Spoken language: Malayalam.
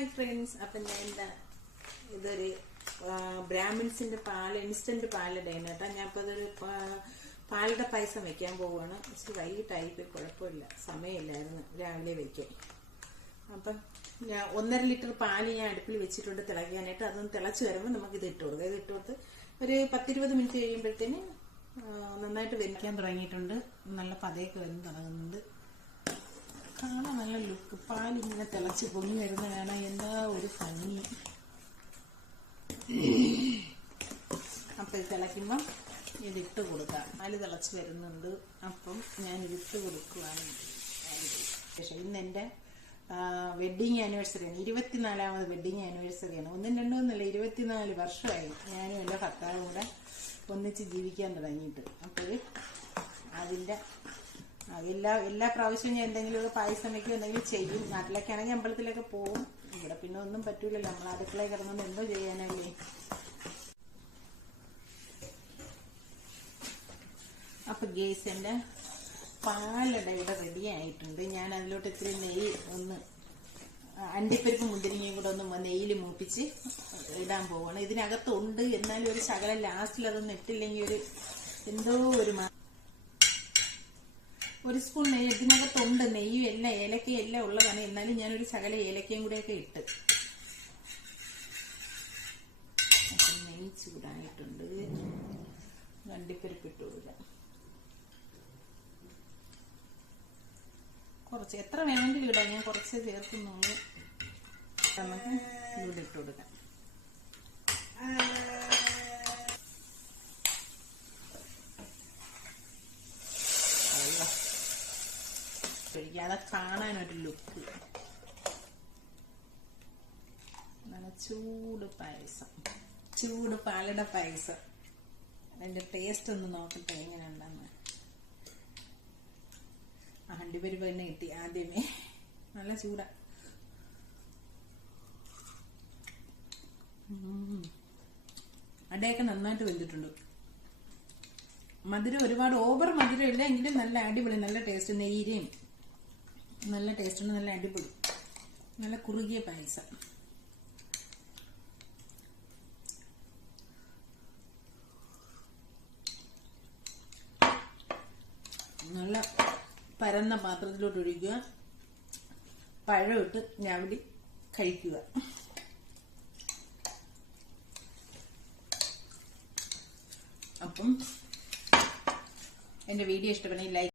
ഹായ് ഫ്രണ്ട്സ്, അപ്പം ഞാൻ ഇതൊരു ബ്രാഹ്മിൻസിൻ്റെ ഇൻസ്റ്റൻറ്റ് പാലിടയാണ് കേട്ടോ. ഞാനിപ്പോൾ ഇതൊരു പാലിടെ പായസം വെക്കാൻ പോവുകയാണ്. ഇച്ചിരി വൈകിട്ടായിപ്പോൾ കുഴപ്പമില്ല, സമയമില്ലായിരുന്നു, രാവിലെ വയ്ക്കും. അപ്പം 1.5 ലിറ്റർ പാല് ഞാൻ അടുപ്പിൽ വെച്ചിട്ടുണ്ട് തിളയ്ക്കാനായിട്ട്. അതൊന്ന് തിളച്ച് വരുമ്പോൾ നമുക്കിത് ഇട്ട് കൊടുക്കാം. ഇത് ഇട്ട് കൊടുത്ത് ഒരു 10-20 മിനിറ്റ് കഴിയുമ്പോഴത്തേന് നന്നായിട്ട് വെക്കാൻ തുടങ്ങിയിട്ടുണ്ട്. നല്ല പതയൊക്കെ വരുന്ന തുടങ്ങുന്നുണ്ട്. കാണാൻ നല്ല ലുക്ക്. പാലിങ്ങനെ തിളച്ച് പൊങ്ങി വരുന്ന കാണാൻ എന്താ ഒരു ഭംഗി. അപ്പം ഇത് തിളയ്ക്കുമ്പം ഇതിട്ട് കൊടുക്കാം. പാല് തിളച്ച് വരുന്നുണ്ട്. അപ്പം ഞാൻ ഇതിട്ട് കൊടുക്കുകയാണ്. പക്ഷേ ഇന്ന് എൻ്റെ വെഡ്ഡിങ് ആനിവേഴ്സറിയാണ്, 24ാമത് വെഡ്ഡിങ് ആനിവേഴ്സറിയാണ്. 1-2 24 വർഷമായി ഞാനും എൻ്റെ ഭർത്താവും കൂടെ ഒന്നിച്ച് ജീവിക്കാൻ തുടങ്ങിയിട്ട്. അപ്പോൾ അതിൻ്റെ എല്ലാ പ്രാവശ്യവും ഞാൻ എന്തെങ്കിലും പായസം വയ്ക്കും, എന്തെങ്കിലും ചെയ്യും. നാട്ടിലൊക്കെ ആണെങ്കിൽ അമ്പലത്തിലൊക്കെ പോകും. ഇവിടെ പിന്നെ ഒന്നും പറ്റൂലല്ലോ, നമ്മൾ അടുക്കളയിൽ കിടന്നുകൊണ്ട് എന്തോ ചെയ്യാനല്ലേ. അപ്പൊ ഗേസ് എൻ്റെ പാലട ഇവിടെ റെഡി ആയിട്ടുണ്ട്. ഞാൻ അതിലോട്ട് ഇത്തിരി നെയ്യ് അണ്ടിപ്പരിപ്പ് മുന്തിരിങ്ങയും കൂടെ നെയ്യിൽ മൂപ്പിച്ച് ഇടാൻ പോവാണ്. ഇതിനകത്തുണ്ട്, എന്നാലും ഒരു ശകലം ലാസ്റ്റിൽ അതൊന്നും ഇട്ടില്ലെങ്കിൽ എന്തോ ഒരു സ്പൂൺ നെയ്യ് ഇതിനകത്തുണ്ട്. നെയ്യും എല്ലാം ഏലക്കയും എല്ലാം ഉള്ളതാണ്. എന്നാലും ഞാനൊരു ശകല ഏലക്കയും കൂടെയൊക്കെ ഇട്ട്. നെയ്യ് ചൂടായിട്ടുണ്ട്. അണ്ടിപ്പരിപ്പ് ഇട്ട് കൊടുക്കാം. കുറച്ച് എത്ര വേണമെങ്കിലും ഇടാം, ഞാൻ കുറച്ച് ചേർക്കുന്നുള്ളൂ. നമുക്ക് ഇവിടെ ഇട്ട് കൊടുക്കാം. അത് കാണാനൊരു ലുക്ക്. നല്ല ചൂട് പായസം, ചൂട് പാലട പായസം. അതിന്റെ ടേസ്റ്റ് ഒന്ന് നോക്കട്ടെ എങ്ങനെ ഉണ്ടെന്ന്. അണ്ടിപ്പരിപ്പ് തന്നെ കിട്ടി ആദ്യമേ. നല്ല ചൂടാ. അടയൊക്കെ നന്നായിട്ട് വെന്തിട്ടുണ്ട്. മധുരം ഒരുപാട് ഓവർ മധുരം ഇല്ല, എങ്കിലും നല്ല അടിപൊളി, നല്ല ടേസ്റ്റ്. നെയ്യയും നല്ല ടേസ്റ്റ് ഉണ്ട്, നല്ല അടിപൊളി, നല്ല കുറുകിയ പായസം. നല്ല പരന്ന പാത്രത്തിലോട്ട് ഒഴിക്കുക, പഴമിട്ട് ഞവടി കഴിക്കുക. അപ്പം എൻ്റെ വീഡിയോ ഇഷ്ടപ്പെടുന്നെങ്കിൽ ലൈക്ക്